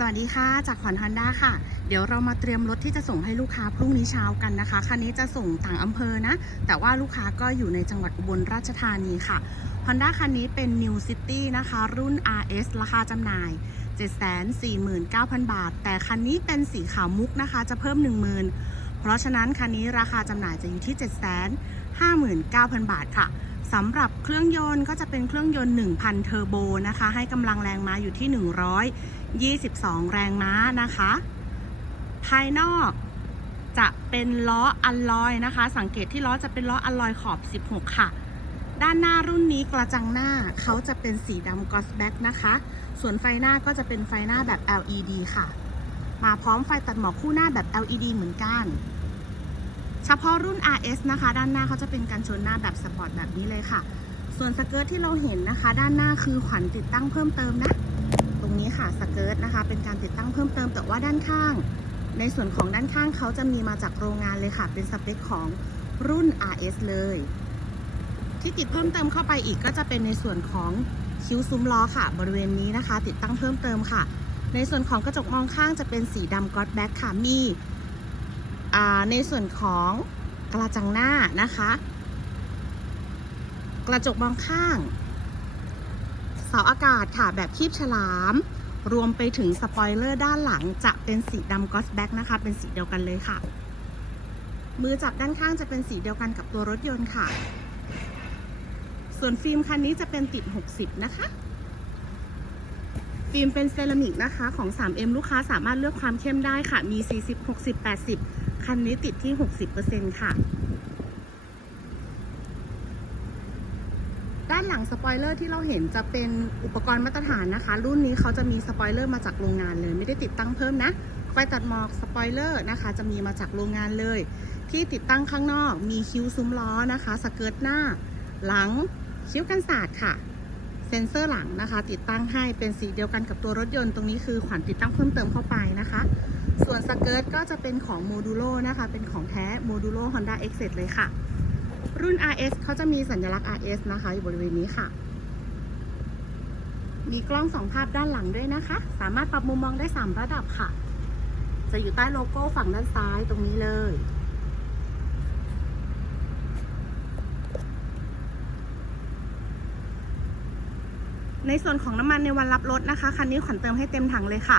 สวัสดีค่ะ จากขวัญฮอนด้าค่ะ เดี๋ยวเรามาเตรียมรถที่จะส่งให้ลูกค้าพรุ่งนี้เช้ากันนะคะ คันนี้จะส่งต่างอำเภอนะ แต่ว่าลูกค้าก็อยู่ในจังหวัดอุบลราชธานีค่ะ Honda คันนี้เป็น New City นะคะ รุ่น RS ราคาจำหน่าย 749,000 บาท แต่คันนี้เป็นสีขาวมุกนะคะ จะเพิ่ม 10,000 เพราะฉะนั้นคันนี้ราคาจำหน่ายจะอยู่ที่ 759,000 บาทค่ะสำหรับเครื่องยนต์ก็จะเป็นเครื่องยนต์ 1,000 เทอร์โบนะคะ ให้กำลังแรงม้าอยู่ที่ 22 แรงม้านะคะ ภายนอกจะเป็นล้ออัลลอยนะคะ สังเกตที่ล้อจะเป็นล้ออัลลอยขอบ 16 ค่ะ ด้านหน้ารุ่นนี้กระจังหน้าเขาจะเป็นสีดำกอสแบ็กนะคะ ส่วนไฟหน้าก็จะเป็นไฟหน้าแบบ LED ค่ะ มาพร้อมไฟตัดหมอกคู่หน้าแบบ LED เหมือนกัน เฉพาะรุ่น RS นะคะ ด้านหน้าเขาจะเป็นกันชนหน้าแบบสปอร์ตแบบนี้เลยค่ะ ส่วนสเกิร์ตที่เราเห็นนะคะ ด้านหน้าคือขวัญติดตั้งเพิ่มเติมนะ นี้ค่ะสเกิร์ตนะคะ เป็นการติดตั้งเพิ่มเติมแต่ว่าด้านข้าง ในส่วนของด้านข้างเขาจะมีมาจากโรงงานเลยค่ะ เป็นสเปคของรุ่น RS เลย ที่ติดเพิ่มเติมเข้าไปอีกก็จะเป็นในส่วนของคิ้วซุ้มล้อค่ะ บริเวณนี้นะคะ ติดตั้งเพิ่มเติมค่ะ ในส่วนของกระจกมองข้างจะเป็นสีดำกอดแบ็คค่ะมีในส่วนของกระจังหน้านะคะ กระจกมองข้างเสาอากาศค่ะแบบคีบฉลาม รวมไปถึงสปอยเลอร์ด้านหลังจะเป็นสีดำกอสแบ็กนะคะ เป็นสีเดียวกันเลยค่ะ มือจับด้านข้างจะเป็นสีเดียวกันกับตัวรถยนต์ค่ะ ส่วนฟิล์มคันนี้จะเป็นติด 60 นะคะ ฟิล์มเป็นเซรามิกนะคะของ 3M ลูกค้าสามารถเลือกความเข้มได้ค่ะ มี 40 60 80 คันนี้ติดที่ 60%ค่ะ ด้านหลัง สปอยเลอร์ที่เราเห็นจะเป็นอุปกรณ์มาตรฐานนะคะ รุ่นนี้เขาจะมีสปอยเลอร์มาจากโรงงานเลย ไม่ได้ติดตั้งเพิ่มนะ ไฟตัดหมอกสปอยเลอร์นะคะ จะมีมาจากโรงงานเลย ที่ติดตั้งข้างนอกมีคิ้วซุ้มล้อนะคะ สเกิร์ตหน้า หลัง ชิ้วกันศาสตร์ค่ะ เซ็นเซอร์หลังนะคะ ติดตั้งให้เป็นสีเดียวกันกับตัวรถยนต์ตรงนี้คือขวัญติดตั้งเพิ่มเติมเข้าไปนะคะ ส่วนสเกิร์ตก็จะเป็นของโมดูโลนะคะ เป็นของแท้โมดูโล Honda X เลยค่ะ รุ่น RS เขาจะมีสัญลักษณ์ RS นะคะอยู่บริเวณนี้ค่ะ มีกล้องสองภาพด้านหลังด้วยนะคะ สามารถปรับมุมมองได้ 3 ระดับค่ะ จะอยู่ใต้โลโก้ฝั่งด้านซ้ายตรงนี้เลย ในส่วนของน้ำมันในวันรับรถนะคะ คันนี้ขวัญเติมให้เต็มถังเลยค่ะ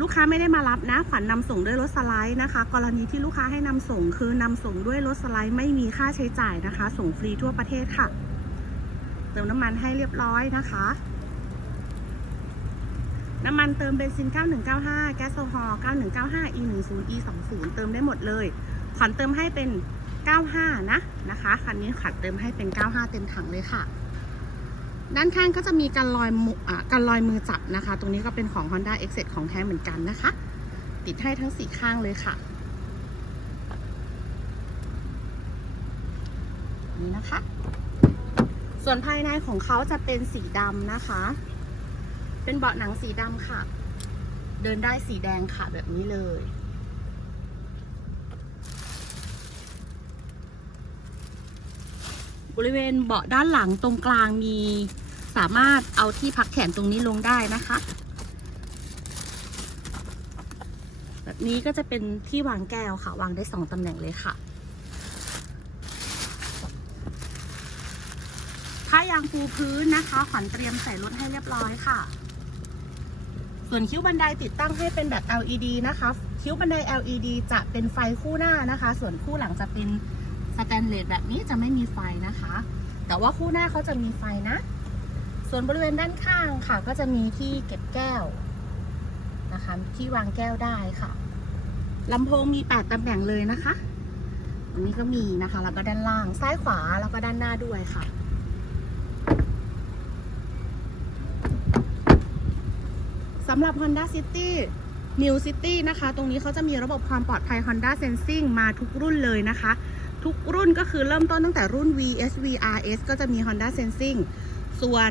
ลูกค้าไม่ได้มารับนะขวัญนำส่งด้วยรถสไลด์นะคะ กรณีที่ลูกค้าให้นำส่งคือนำส่งด้วยรถสไลด์ไม่มีค่าใช้จ่ายนะคะ ส่งฟรีทั่วประเทศค่ะ เติมน้ำมันให้เรียบร้อยนะคะ น้ำมันเติมเบนซิน 9195 แก๊สโซฮอล์ 9195 E10 E20 เติมได้หมดเลย ขวัญเติมให้เป็น 95 นะนะคะ คันนี้ขวัญเติมให้เป็น 95 เต็มถังเลยค่ะ ด้านข้างก็จะมีการลอยมือการลอยมือจับนะคะ ตรงนี้ก็เป็นของ Honda X ของแท้เหมือนกันนะคะ ติดให้ทั้งสี่ข้างเลยค่ะ นี่นะคะ ส่วนภายในของเขาจะเป็นสีดำนะคะ เป็นเบาะหนังสีดำค่ะ เดินได้สีแดงค่ะแบบนี้เลย บริเวณเบาะด้านหลังตรงกลางมีสามารถเอาที่พักแขนตรงนี้ลงได้นะคะ แบบนี้ก็จะเป็นที่วางแก้วค่ะ วางได้สองตำแหน่งเลยค่ะ ถ้ายางปูพื้นนะคะขวัญเตรียมใส่รถให้เรียบร้อยค่ะ ส่วนคิ้วบันไดติดตั้งให้เป็นแบบ LED นะคะ คิ้วบันได LED จะเป็นไฟคู่หน้านะคะ ส่วนคู่หลังจะเป็น สแตนเลสแบบนี้จะไม่มีไฟนะคะ แต่ว่าคู่หน้าเขาจะมีไฟนะ ส่วนบริเวณด้านข้างค่ะ ก็จะมีที่เก็บแก้วนะคะที่วางแก้วได้ค่ะลำโพงมี 8ตำแหน่งเลยนะคะตรงนี้ก็มีนะคะ แล้วก็ด้านล่าง ซ้ายขวา แล้วก็ด้านหน้าด้วยค่ะ สำหรับ Honda City New City นะคะ ตรงนี้เขาจะมีระบบความปลอดภัย Honda Sensing มาทุกรุ่นเลยนะคะ ทุกรุ่นก็คือเริ่มต้นตั้งแต่รุ่น VSV RS ก็จะมี Honda Sensing ส่วน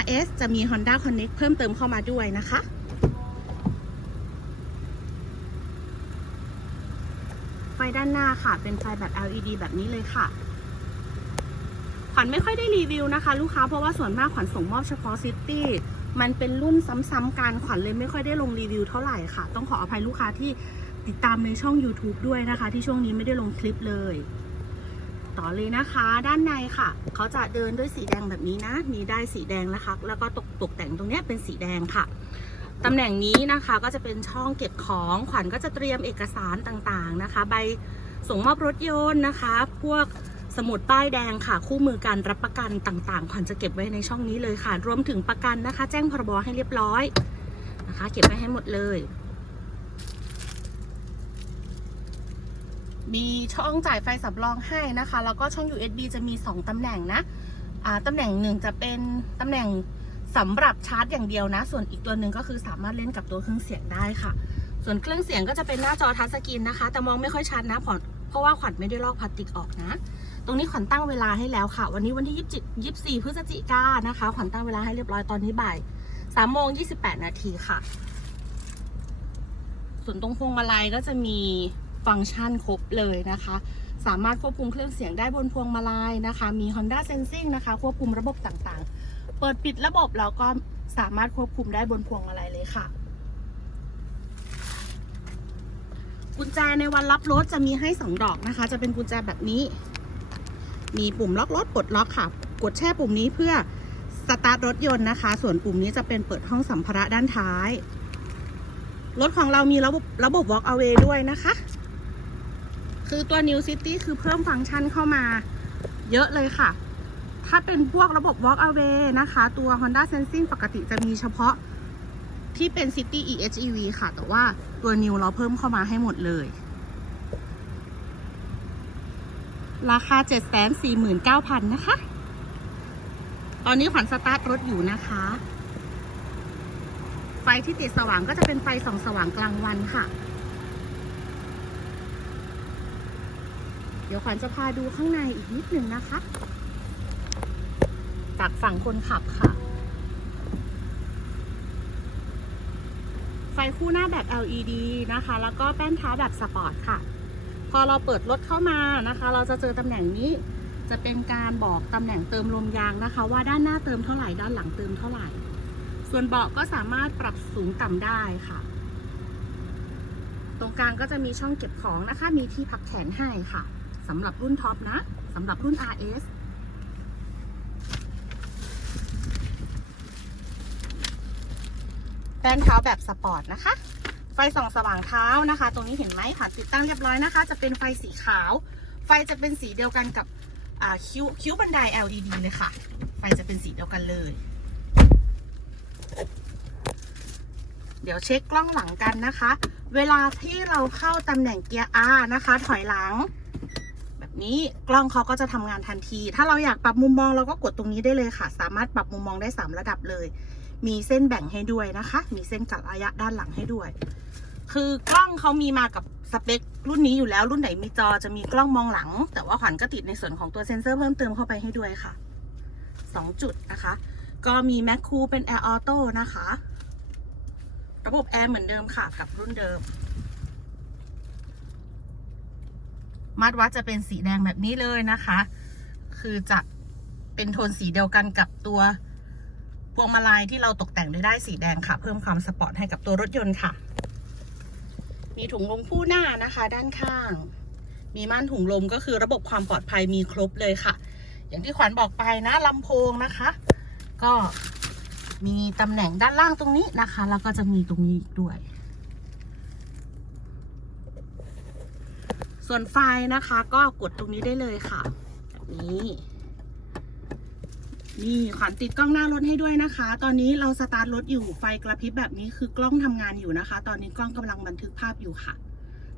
RS จะมี Honda Connect เพิ่มเติมเข้ามาด้วยนะคะ ไฟด้านหน้าค่ะ เป็นไฟแบบ LED แบบนี้เลยค่ะ ขวัญไม่ค่อยได้รีวิวนะคะ ลูกค้าเพราะว่าส่วนมากขวัญส่งมอบเฉพาะซิตี้มันเป็นรุ่นซ้ำๆกันขวัญเลยไม่ค่อยได้ลงรีวิวเท่าไหร่ค่ะ ต้องขออภัยลูกค้าที่ ติดตามในช่อง YouTube ด้วยนะคะ ที่ช่วงนี้ไม่ได้ลงคลิปเลย ต่อเลยนะคะ ด้านในค่ะ เขาจะเดินด้วยสีแดงแบบนี้นะ มีได้สีแดงนะคะ แล้วก็ตกตกแต่งตรงเนี้ยเป็นสีแดงค่ะตำแหน่งนี้นะคะก็จะเป็นช่องเก็บของขวัญก็จะเตรียมเอกสารต่างๆนะคะ ใบส่งมอบรถยนต์นะคะ พวกสมุดป้ายแดงค่ะ คู่มือการรับประกันต่างๆ ขวัญจะเก็บไว้ในช่องนี้เลยค่ะ รวมถึงประกันนะคะ แจ้งพรบให้เรียบร้อยนะคะ เก็บไว้ให้หมดเลย มีช่องจ่ายไฟสำรองให้นะคะ แล้วก็ช่อง USB จะมี 2 ตำแหน่งนะตำแหน่งหนึ่งจะเป็นตำแหน่งสำหรับชาร์จอย่างเดียวนะ ส่วนอีกตัวหนึ่งก็คือสามารถเล่นกับตัวเครื่องเสียงได้ค่ะ ส่วนเครื่องเสียงก็จะเป็นหน้าจอทัชสกรีนนะคะ แต่มองไม่ค่อยชัดนะเพราะเพราะว่าขวัญไม่ได้ลอกพลาสติกออกนะ ตรงนี้ขวัญตั้งเวลาให้แล้วค่ะ วันนี้วันที่27 24พฤศจิกายนนะคะ ขวัญตั้งเวลาให้เรียบร้อยตอนนี้บ่าย3โมง28นาทีค่ะ ส่วนตรงพวงมาลัยก็จะมี ฟังก์ชันครบเลยนะคะ สามารถควบคุมเครื่องเสียงได้บนพวงมาลัยนะคะ มี Honda Sensing นะคะ ควบคุมระบบต่างๆ เปิดปิดระบบแล้วก็สามารถควบคุมได้บนพวงมาลัยเลยค่ะ กุญแจในวันรับรถจะมีให้ 2 ดอกนะคะ จะเป็นกุญแจแบบนี้ มีปุ่มล็อกรถปลดล็อกค่ะ กดแช่ปุ่มนี้เพื่อสตาร์ทรถยนต์นะคะ ส่วนปุ่มนี้จะเป็นเปิดห้องสัมภาระด้านท้าย รถของเรามีระบบระบบ walk away ด้วยนะคะ คือตัว New City คือเพิ่มฟังก์ชันเข้ามาเยอะเลยค่ะ ถ้าเป็นพวกระบบ walk away นะคะ ตัว Honda Sensing ปกติจะมีเฉพาะที่เป็น City EHEV ค่ะ แต่ว่าตัว New เราเพิ่มเข้ามาให้หมดเลย ราคา 749,000 นะคะ ตอนนี้ขวัญสตาร์ทรถอยู่นะคะ ไฟที่ติดสว่างก็จะเป็นไฟส่องสว่างกลางวันค่ะ เดี๋ยวขวัญจะพาดูข้างในอีกนิดหนึ่งนะคะ จากฝั่งคนขับค่ะ ไฟคู่หน้าแบบ LED นะคะ แล้วก็แป้นเท้าแบบสปอร์ตค่ะ พอเราเปิดรถเข้ามานะคะ เราจะเจอตำแหน่งนี้จะเป็นการบอกตำแหน่งเติมลมยางนะคะ ว่าด้านหน้าเติมเท่าไหร่ด้านหลังเติมเท่าไหร่ ส่วนเบาะก็สามารถปรับสูงต่ำได้ค่ะ ตรงกลางก็จะมีช่องเก็บของนะคะ มีที่พักแขนให้ค่ะ สำหรับรุ่นท็อปนะสำหรับรุ่น RS แป้นเท้าแบบสปอร์ตนะคะ ไฟส่องสว่างเท้านะคะ ตรงนี้เห็นไหมค่ะติดตั้งเรียบร้อยนะคะ จะเป็นไฟสีขาว ไฟจะเป็นสีเดียวกันกับคิ้วคิ้วบันได LED เลยค่ะ ไฟจะเป็นสีเดียวกันเลย เดี๋ยวเช็คกล้องหลังกันนะคะ เวลาที่เราเข้าตำแหน่งเกียร์ R นะคะ ถอยหลัง นี้กล้องเขาก็จะทำงานทันที ถ้าเราอยากปรับมุมมองเราก็กดตรงนี้ได้เลยค่ะ สามารถปรับมุมมองได้ 3 ระดับเลย มีเส้นแบ่งให้ด้วยนะคะ มีเส้นกัดระยะด้านหลังให้ด้วย คือกล้องเขามีมากับสเปครุ่นนี้อยู่แล้วรุ่นไหนมีจอจะมีกล้องมองหลัง แต่ว่าขวัญก็ติดในส่วนของตัวเซ็นเซอร์เพิ่มเติมเข้าไปให้ด้วยค่ะ 2 จุดนะคะ ก็มีแมคคูเป็น Air Auto นะคะ ระบบแอร์เหมือนเดิมค่ะกับรุ่นเดิม มาตรวัดจะเป็นสีแดงแบบนี้เลยนะคะ คือจะเป็นโทนสีเดียวกันกับตัวพวงมาลัยที่เราตกแต่งด้วยได้สีแดงค่ะ เพิ่มความสปอร์ตให้กับตัวรถยนต์ค่ะ มีถุงลมคู่หน้านะคะ ด้านข้าง มีม่านถุงลมก็คือระบบความปลอดภัยมีครบเลยค่ะ อย่างที่ขวัญบอกไปนะลำโพงนะคะ ก็มีตำแหน่งด้านล่างตรงนี้นะคะ แล้วก็จะมีตรงนี้อีกด้วย ส่วนไฟนะคะก็กดตรงนี้ได้เลยค่ะแบบนี้นี่ขวัญติดกล้องหน้ารถให้ด้วยนะคะ ตอนนี้เราสตาร์ทรถอยู่ไฟกระพริบแบบนี้คือกล้องทำงานอยู่นะคะ ตอนนี้กล้องกำลังบันทึกภาพอยู่ค่ะ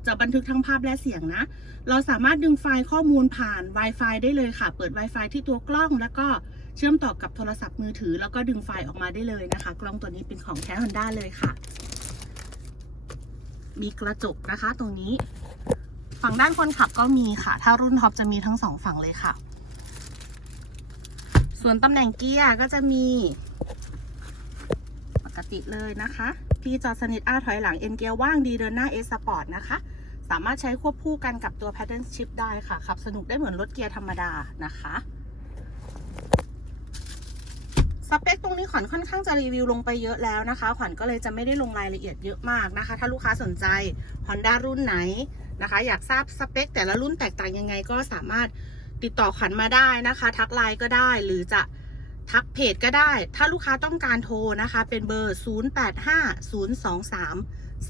จะบันทึกทั้งภาพและเสียงนะ เราสามารถดึงไฟล์ข้อมูลผ่าน Wi-Fi ได้เลยค่ะ เปิด Wi-Fi ที่ตัวกล้องแล้วก็เชื่อมต่อกับโทรศัพท์มือถือ แล้วก็ดึงไฟล์ออกมาได้เลยนะคะ กล้องตัวนี้เป็นของแท้ Honda เลยค่ะ มีกระจกนะคะตรงนี้ ฝั่งด้านคนขับก็มีค่ะ ถ้ารุ่นท็อปจะมีทั้งสองฝั่งเลยค่ะ ส่วนตำแหน่งเกียร์ก็จะมี ปกติเลยนะคะที่จอดสนิทอาถอยหลังเอ็นเกียร์ว่างดีเดินหน้า S Sport นะคะ สามารถใช้ควบคู่กันกับตัว Pattern Shift ได้ค่ะขับสนุกได้เหมือนรถเกียร์ธรรมดานะคะสเปคตรงนี้ขวัญค่อนข้างจะรีวิวลงไปเยอะแล้วนะคะ ขวัญก็เลยจะไม่ได้ลงรายละเอียดเยอะมากนะคะ ถ้าลูกค้าสนใจ Honda รุ่นไหน นะคะ อยากทราบสเปค แต่ละรุ่นแตกต่างยังไงก็สามารถติดต่อขวัญมาได้นะคะ ทักไลน์ก็ได้หรือจะทักเพจก็ได้ ถ้าลูกค้าต้องการโทรนะคะ เป็นเบอร์ 085023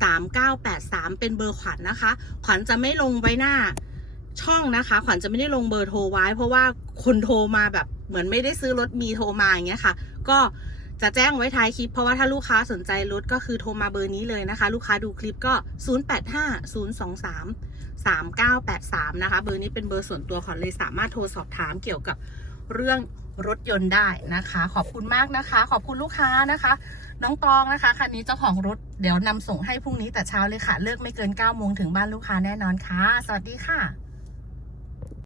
3983 เป็นเบอร์ขวัญนะคะ ขวัญจะไม่ลงไว้หน้าช่องนะคะ ขวัญจะไม่ได้ลงเบอร์โทรไว้ เพราะว่าคนโทรมาแบบเหมือนไม่ได้ซื้อรถมีโทรมาอย่างเงี้ยค่ะ ก็ จะแจ้งไว้ท้ายคลิป เพราะว่าถ้าลูกค้าสนใจรถก็คือโทรมาเบอร์นี้เลยนะคะ ลูกค้าดูคลิปก็ 085023 3983 นะคะ เบอร์นี้เป็นเบอร์ส่วนตัวขวัญเลยสามารถโทรสอบถามเกี่ยวกับเรื่องรถยนต์ได้นะคะ ขอบคุณมากนะคะ ขอบคุณลูกค้านะคะ น้องตองนะคะคันนี้เจ้าของรถเดี๋ยวนำส่งให้พรุ่งนี้แต่เช้าเลยค่ะ เลิกไม่เกิน9โมงถึงบ้านลูกค้าแน่นอนค่ะ สวัสดีค่ะ